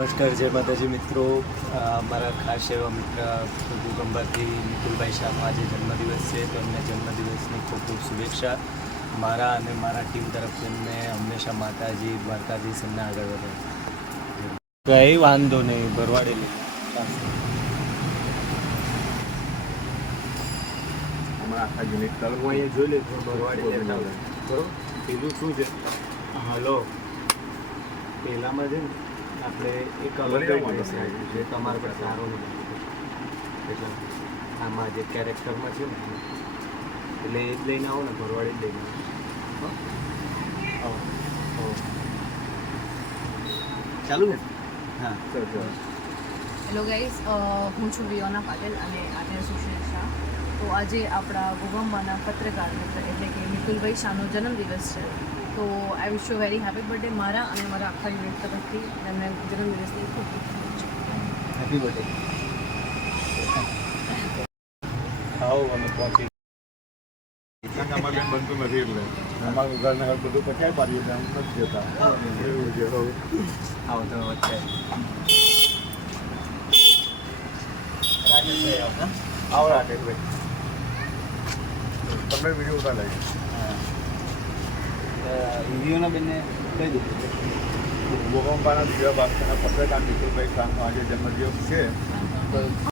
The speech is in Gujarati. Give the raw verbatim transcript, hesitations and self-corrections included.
નમસ્કાર, જય માતાજી મિત્રો. મારા ખાસ એવા મિત્ર ભૂકંબાથી નિકુલભાઈ શાહનો આજે જન્મદિવસ છે, તો એમને જન્મદિવસની ખૂબ ખૂબ શુભેચ્છા. મારા અને મારા ટીમ તરફથી એમને હંમેશા માતાજી દ્વારકાધીશ એમને આગળ વધે. કંઈ વાંધો નહીં, ભરવાડે નહીં. અમારા આખા યુનિટ તરફ હું અહીંયા જોઈ લઈશ ભરવાડે લેતા હોય બરોબર. પેલું શું છે, હલો પહેલાંમાં છે ને આપણે એક અલગ જ ડ્રેસ રાખ્યું છે, તમારા પર સારો નહીં લાગે એટલે આમાં જે કેરેક્ટરમાં છે ને એટલે એ જ લઈને આવો ને, ભરવાડી જ લઈને આવો. ચાલુ ને? હા ચાલો ચાલો. હેલો ગાઈઝ, હું છું વિયોના પાટેલ અને આર્ટિસ્ટ સુશીલ શાહ. તો આજે આપણા ભૂગંબાના પત્રકાર મિત્ર એટલે કે નિકુલભાઈ શાહનો જન્મદિવસ છે. તો I wish you very happy birthday મારા અને મારા આખા યુનિટ તરફથી. એમને જન્મદિવસની ખૂબ ખૂબ શુભેચ્છા. Happy birthday. આવો અમે પહોંચી. અમારે બનતું નથી એટલે અમારું ઘરને ઘર બધું પચાઈ પાડીએ એટલે આમ નથી જતા એવું છે. આવો તમે વચ્ચે રાજેશભાઈ આવો. આવો રાકેશભાઈ, તમે વિડીયો ઉતાર લાગી. રિવ્યુના બેનને કહી દીધું ભૂકંપાના બીજા ભાગના પત્રકાર નિકુલભાઈ શાહનો આજે જન્મદિવસ છે.